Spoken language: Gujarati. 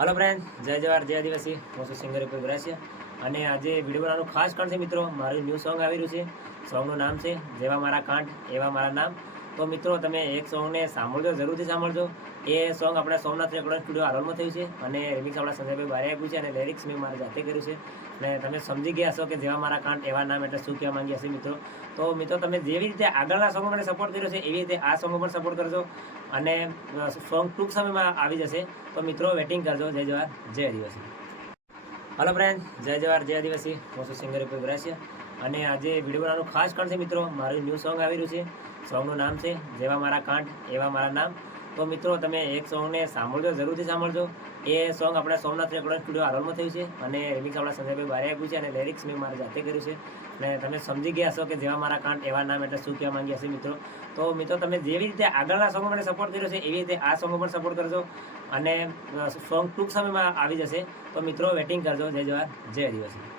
हेलो फ्रेंड, जय जवाहर जय आदिवासी। હું છું સિંગર ઉપર ગ્રાસિયા અને આજે વિડીયો બનાવવાનું ખાસ કારણ છે મિત્રો, મારું ન્યૂ સોંગ આવી રહ્યું છે. સોંગનું નામ છે જેવા મારા કાંઠ એવા મારા નામ. તો મિત્રો તમે એક સોંગને સાંભળજો, જરૂરથી સાંભળજો. એ સોંગ આપણા સોમનાથ રેકોર્ડિંગ સ્ટુડિયો હાલોલમાં થયું છે અને રિમિક્સ આપણા સંજયભાઈ બારે આપ્યું છે અને લિરિક્સ મેં મારી જાતે કર્યું છે. અને તમે સમજી ગયા હશો કે જેવા મારા કાંઠ એવા નામ એટલે શું કહેવા માંગ્યા છે મિત્રો. તો મિત્રો તમે જેવી રીતે આગળના સોંગો મને સપોર્ટ કર્યો છે એવી રીતે આ સોંગો પણ સપોર્ટ કરજો અને સોંગ ટૂંક સમયમાં આવી જશે. તો મિત્રો વેટિંગ કરજો. જય જવાહર જય આદિવાસી. હલો ફ્રેન્ડ, જય જવાહર જય આદિવાસી. હું છું સિંગર ઉપર ગ્રાસિયા અને આજે વિડીયો બનાવવાનું ખાસ કારણ છે મિત્રો, મારું ન્યૂ સોંગ આવી રહ્યું છે. સોંગનું નામ છે જેવા મારા કાંઠ એવા મારા નામ. તો મિત્રો તમે એક સોંગને સાંભળજો, જરૂરથી સાંભળજો. એ સોંગ આપણા સોમનાથ રેકોર્ડિંગ સ્ટુડિયો હાલોલમાં થયું છે અને રિમિક્સ આપણા સંજયભાઈ બારે આપ્યું છે અને લિરિક્સ મેં મારી જાતે કર્યું છે. અને તમે સમજી ગયા હશો કે જેવા મારા કાંઠ એવા નામ એટલે શું કહેવા માંગ્યા છે મિત્રો. તો મિત્રો તમે જેવી રીતે આગળના સોંગો મને સપોર્ટ કર્યો છે એવી રીતે આ સોંગો પણ સપોર્ટ કરજો અને સોંગ ટૂંક સમયમાં આવી જશે. તો મિત્રો વેટિંગ કરજો. જય જવાહર જય આદિવાસી.